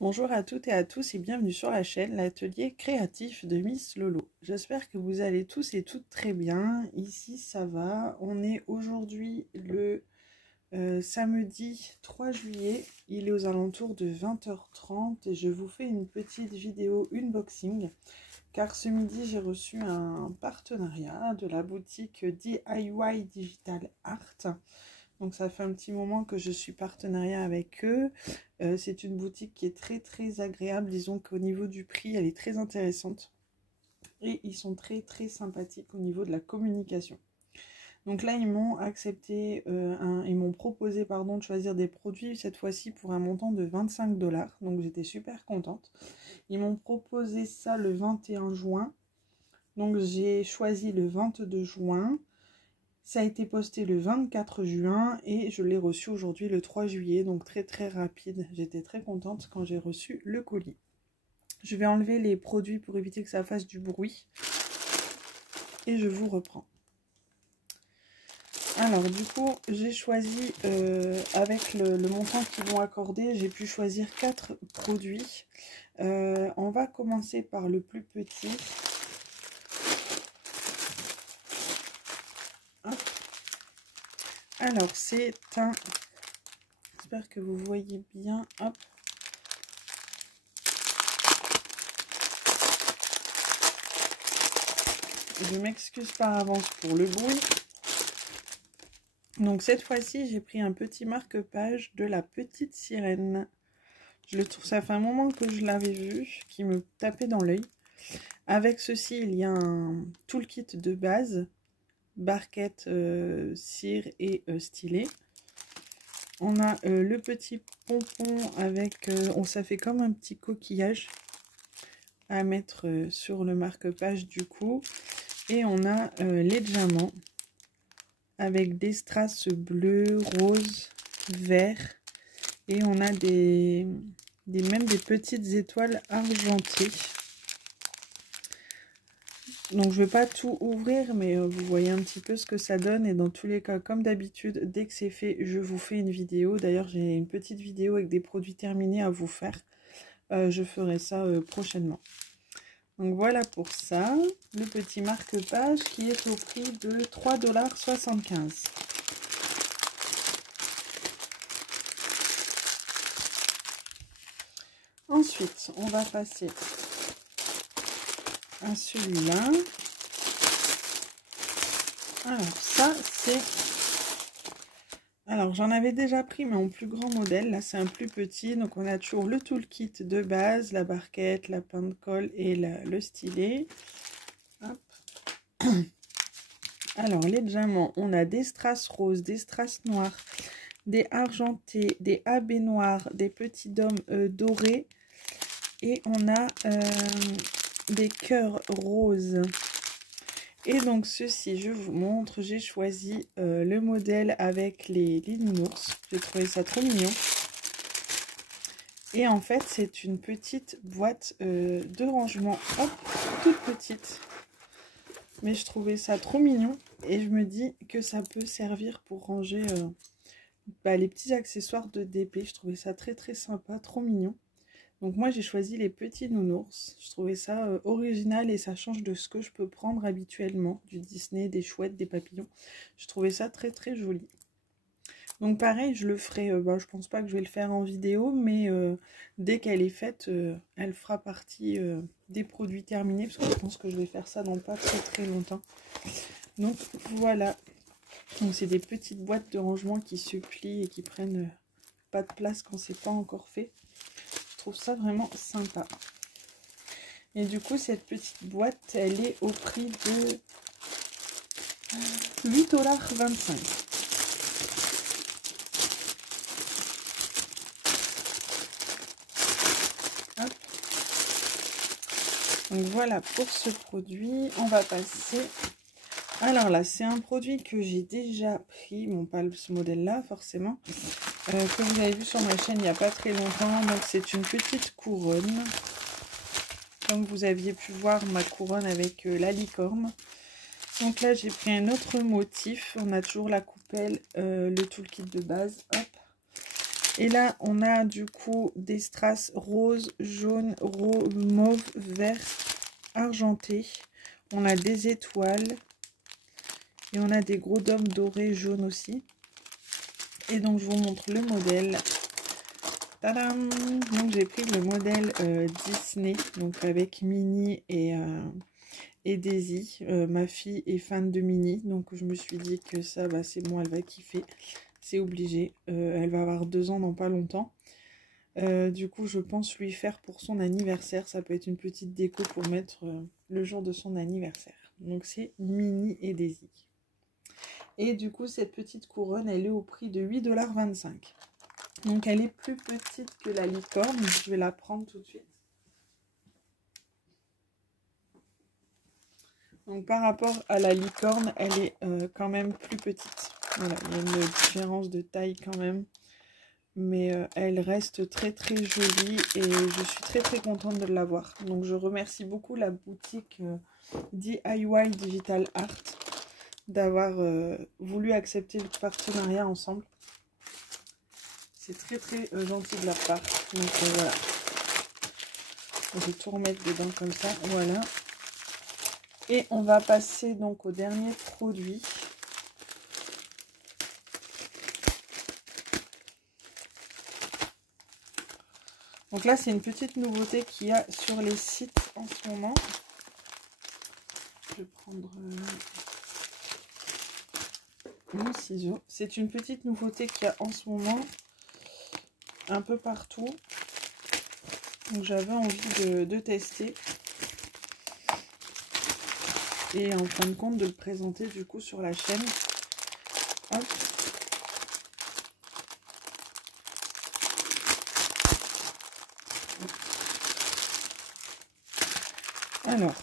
Bonjour à toutes et à tous et bienvenue sur la chaîne, l'atelier créatif de Miss Lolo. J'espère que vous allez tous et toutes très bien. Ici ça va, on est aujourd'hui le samedi 3 juillet. Il est aux alentours de 20h30 et je vous fais une petite vidéo unboxing. Car ce midi j'ai reçu un partenariat de la boutique DIY Digital Art. Donc ça fait un petit moment que je suis partenariat avec eux. C'est une boutique qui est très agréable. Disons qu'au niveau du prix, elle est très intéressante. Et ils sont très sympathiques au niveau de la communication. Donc là, ils m'ont accepté, ils m'ont proposé de choisir des produits, cette fois-ci pour un montant de 25 $. Donc j'étais super contente. Ils m'ont proposé ça le 21 juin. Donc j'ai choisi le 22 juin. Ça a été posté le 24 juin et je l'ai reçu aujourd'hui le 3 juillet, donc très rapide. J'étais très contente quand j'ai reçu le colis. Je vais enlever les produits pour éviter que ça fasse du bruit et je vous reprends. Alors du coup, j'ai choisi, avec le montant qu'ils m'ont accordé, j'ai pu choisir 4 produits. On va commencer par le plus petit. Alors, c'est un... J'espère que vous voyez bien. Hop. Je m'excuse par avance pour le bruit. Donc, cette fois-ci, j'ai pris un petit marque-page de la petite sirène. Je le trouve, ça fait un moment que je l'avais vu, qui me tapait dans l'œil. Avec ceci, il y a un toolkit de base. Barquette, cire et stylet. On a le petit pompon avec, ça fait comme un petit coquillage à mettre sur le marque-page du coup. Et on a les diamants avec des strass bleues, roses, verts. Et on a même des petites étoiles argentées. Donc je ne vais pas tout ouvrir, mais vous voyez un petit peu ce que ça donne. Et dans tous les cas, comme d'habitude, dès que c'est fait, je vous fais une vidéo. D'ailleurs, j'ai une petite vidéo avec des produits terminés à vous faire. Je ferai ça prochainement. Donc voilà pour ça. Le petit marque-page qui est au prix de 3,75 $. Ensuite, on va passer à celui-là. Alors ça, c'est... Alors j'en avais déjà pris, mais en plus grand modèle. Là, c'est un plus petit. Donc on a toujours le toolkit de base, la barquette, la pince de colle et le stylet. Hop. Alors les diamants, on a des strass roses, des strass noirs, des argentés, des AB noirs, des petits dômes dorés. Et on a des cœurs roses. Et donc ceci, je vous montre, j'ai choisi le modèle avec les nounours. J'ai trouvé ça trop mignon. Et en fait, c'est une petite boîte de rangement, hop, toute petite. Mais je trouvais ça trop mignon et je me dis que ça peut servir pour ranger les petits accessoires de DP. Je trouvais ça très sympa, trop mignon. Donc moi j'ai choisi les petits nounours, je trouvais ça original et ça change de ce que je peux prendre habituellement, du Disney, des chouettes, des papillons. Je trouvais ça très joli. Donc pareil, je le ferai, je pense pas que je vais le faire en vidéo, mais dès qu'elle est faite, elle fera partie des produits terminés, parce que je pense que je vais faire ça dans pas très longtemps. Donc voilà, donc c'est des petites boîtes de rangement qui se plient et qui prennent pas de place quand c'est pas encore fait. Je trouve ça vraiment sympa. Et du coup, cette petite boîte, elle est au prix de 8,25 $. Hop. Donc voilà pour ce produit. On va passer... Alors là, c'est un produit que j'ai déjà pris. Bon, pas ce modèle-là, forcément. Que vous avez vu sur ma chaîne il n'y a pas très longtemps. Donc c'est une petite couronne. Comme vous aviez pu voir ma couronne avec la licorne. Donc là j'ai pris un autre motif. On a toujours la coupelle, le toolkit de base. Hop. Et là, on a du coup des strass rose, jaune, mauve, vert, argenté. On a des étoiles. Et on a des gros dômes dorés jaunes aussi. Et donc, je vous montre le modèle. Tadam! Donc, j'ai pris le modèle Disney, donc avec Minnie et Daisy. Ma fille est fan de Minnie, donc je me suis dit que ça, bah, c'est bon, elle va kiffer. C'est obligé. Elle va avoir 2 ans dans pas longtemps. Du coup, je pense lui faire pour son anniversaire. Ça peut être une petite déco pour mettre le jour de son anniversaire. Donc, c'est Minnie et Daisy. Et du coup, cette petite couronne, elle est au prix de 8,25 $. Donc, elle est plus petite que la licorne. Je vais la prendre tout de suite. Donc, par rapport à la licorne, elle est quand même plus petite. Voilà, il y a une différence de taille quand même. Mais elle reste très très jolie et je suis très très contente de l'avoir. Donc, je remercie beaucoup la boutique DIY Digital Art d'avoir voulu accepter le partenariat ensemble. C'est très très gentil de leur part. Donc voilà. Je vais tout remettre dedans comme ça. Voilà. Et on va passer donc au dernier produit. Donc là, c'est une petite nouveauté qu'il y a sur les sites en ce moment. Je vais prendre mon ciseau. C'est une petite nouveauté qu'il y a en ce moment un peu partout. Donc j'avais envie de tester. Et en fin de compte de le présenter du coup sur la chaîne. Hop. Alors,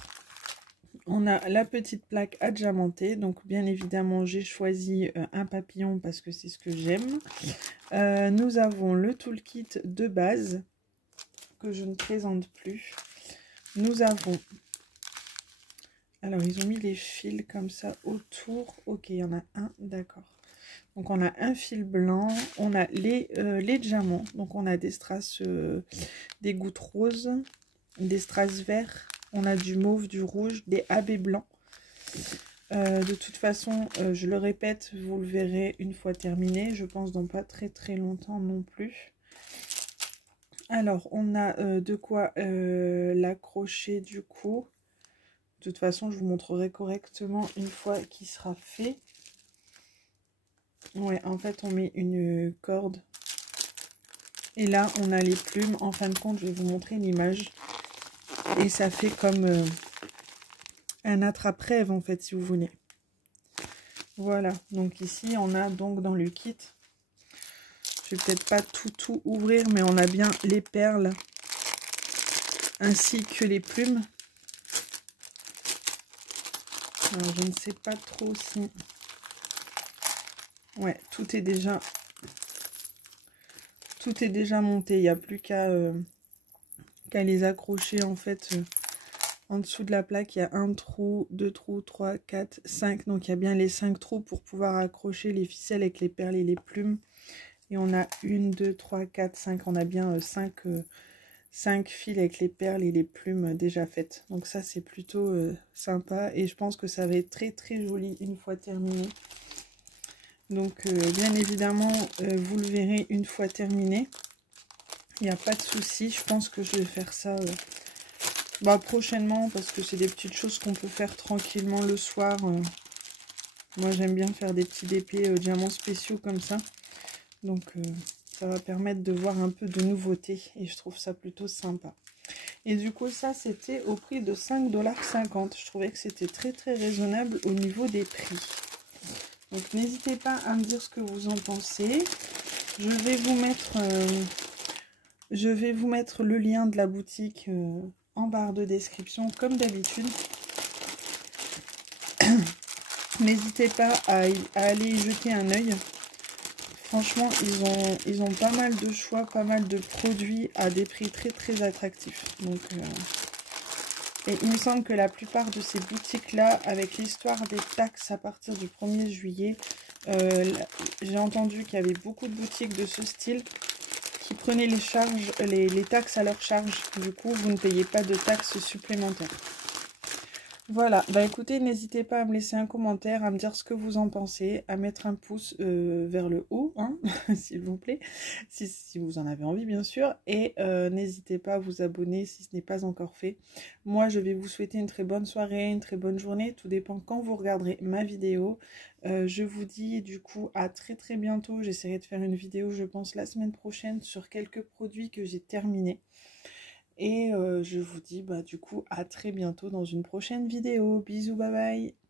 on a la petite plaque adiamantée. Donc bien évidemment j'ai choisi un papillon parce que c'est ce que j'aime. Nous avons le toolkit de base que je ne présente plus. Nous avons... Alors, ils ont mis les fils comme ça autour. Ok, il y en a un, d'accord. Donc, on a un fil blanc. On a les diamants. Donc, on a des strass, des gouttes roses, des strass verts. On a du mauve, du rouge, des AB blancs. De toute façon, je le répète, vous le verrez une fois terminé. Je pense dans pas très très longtemps non plus. Alors, on a de quoi l'accrocher du coup. De toute façon, je vous montrerai correctement une fois qu'il sera fait. Ouais, en fait, on met une corde. Et là, on a les plumes. En fin de compte, je vais vous montrer l'image. Et ça fait comme un attrape-rêve, en fait, si vous voulez. Voilà. Donc ici, on a donc dans le kit. Je vais peut-être pas tout ouvrir, mais on a bien les perles ainsi que les plumes. Alors, je ne sais pas trop si... Ouais, tout est déjà monté. Il n'y a plus qu'à les accrocher en fait en dessous de la plaque. Il y a un trou, 2 trous, 3, 4, 5. Donc, il y a bien les 5 trous pour pouvoir accrocher les ficelles avec les perles et les plumes. Et on a 1, 2, 3, 4, 5. On a bien 5 fils avec les perles et les plumes déjà faites. Donc ça, c'est plutôt sympa. Et je pense que ça va être très très joli une fois terminé. Donc bien évidemment, vous le verrez une fois terminé. Il n'y a pas de souci. Je pense que je vais faire ça prochainement. Parce que c'est des petites choses qu'on peut faire tranquillement le soir. Moi, j'aime bien faire des petits dépés diamants spéciaux comme ça. Donc... ça va permettre de voir un peu de nouveauté et je trouve ça plutôt sympa. Et du coup, ça, c'était au prix de 5,50 $. Je trouvais que c'était très très raisonnable au niveau des prix. Donc, n'hésitez pas à me dire ce que vous en pensez. Je vais vous mettre le lien de la boutique en barre de description, comme d'habitude. N'hésitez pas à aller y jeter un œil. Franchement, ils ont pas mal de choix, pas mal de produits à des prix très très attractifs. Donc, et il me semble que la plupart de ces boutiques-là, avec l'histoire des taxes à partir du 1er juillet, j'ai entendu qu'il y avait beaucoup de boutiques de ce style. qui prenaient les charges, les taxes à leur charge. Du coup, vous ne payez pas de taxes supplémentaires. Voilà, bah écoutez, n'hésitez pas à me laisser un commentaire, à me dire ce que vous en pensez, à mettre un pouce vers le haut, hein, s'il vous plaît, si vous en avez envie bien sûr, et n'hésitez pas à vous abonner si ce n'est pas encore fait. Moi, je vais vous souhaiter une très bonne soirée, une très bonne journée, tout dépend quand vous regarderez ma vidéo. Je vous dis du coup à très très bientôt, j'essaierai de faire une vidéo, je pense, la semaine prochaine sur quelques produits que j'ai terminés. Et je vous dis du coup à très bientôt dans une prochaine vidéo. Bisous, bye bye.